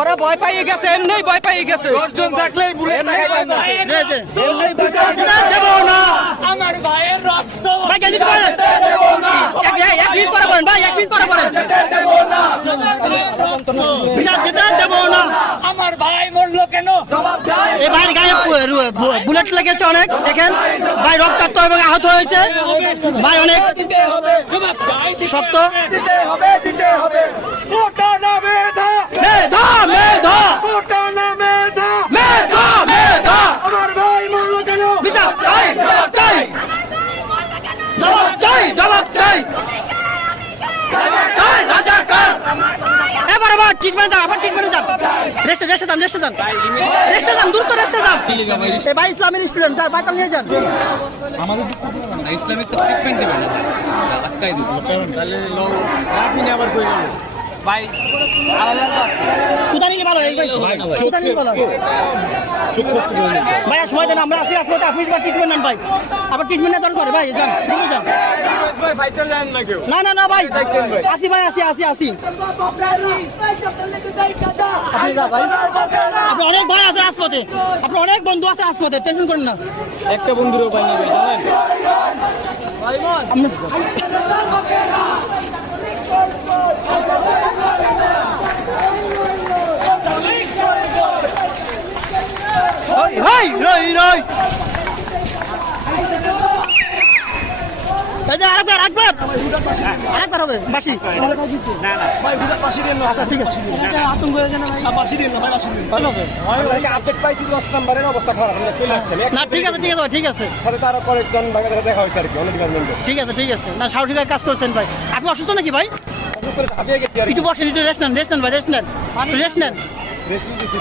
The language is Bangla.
ওরা ভয় পাইয়ে গেছে, এমনি ভয় পাইয়ে গেছে। দশজন থাকলে বুলেট দেব না আমার ভাইয়ের রক্ত ভাই জলদি করেন এক মিনিট পরে বলেন ভাই, এক মিনিট পরে বলেন বিচার যেতে দেব না। আমার ভাই মরলো কেন? এই ভাইয়ের গায়ে বুলেট লেগেছে অনেক, দেখেন ভাই রক্তাক্ত এবং আহত হয়েছে, ভাই অনেক শক্ত। মেধা মেধা মেধা মেধা বিচার চাই, জবাব চাই, জবাব চাই, জবাব চাই, চাই রাজাকার। এবার আবার ট্রিটমেন্ট দাও, আবার ট্রিটমেন্ট দাও, রেস্টে রেস্টে যান, রেস্টে যান, রেস্টে যান, দ্রুত রেস্টে যান। এই ভাই ইসলামের স্টুডেন্ট, যার বাইতাল নিয়ে যান। ইসলামিক ট্রিটমেন্ট দিবেন না, আটকাই দিব তাহলে আপনি আবার কই গেল ভাই কোথা নিলে ভালো, এই ভাই কোথা নিলে ভালো ভাই, আর সময় দেন, আমরা আসি আসলে আপনি ট্রিটমেন্ট নেন ভাই, আবার ট্রিটমেন্ট নেওয়ার দরকার ভাই, যান ঠিক যান। ভাই ভাইটা যান না কেউ না না না ভাই, আসি ভাই, আসি আসি আসি। আপনি যা ভাই, আপনার অনেক ভাই আছে আসপথে, আপনার অনেক বন্ধু আছে আসপথে, টেনশন করেন না। একটা বন্ধুরও পাই না জানেন হাই রই রই আরেকবার আরেকবার আরেকবার হবে বাসি না না ভাই বুলেট পাশে দেন না আচ্ছা ঠিক আছে। আতঙ্ক হয়ে যায় না ভাই, পাশে দেন না ভাই পাশে দেন ভালো হবে আমি আপডেট পাইছি 10 নম্বরের অবস্থা খারাপ আমরা চলে আসছেন না ঠিক আছে ঠিক আছে ঠিক আছে সাথে তার কয়েকজন ভাই দেখা হয়েছে আর কি অন্য ডিপার্টমেন্টে ঠিক আছে ঠিক আছে। না সাহসী কাজ করছেন ভাই, আপনি অসুস্থ নাকি ভাই? হাঁপিয়ে গেছি আর একটু বসেন, একটু রেস্ট নেন, রেস্ট নেন ভাই, রেস্ট নেন, রেস্ট নেন। রেস্ট নিতে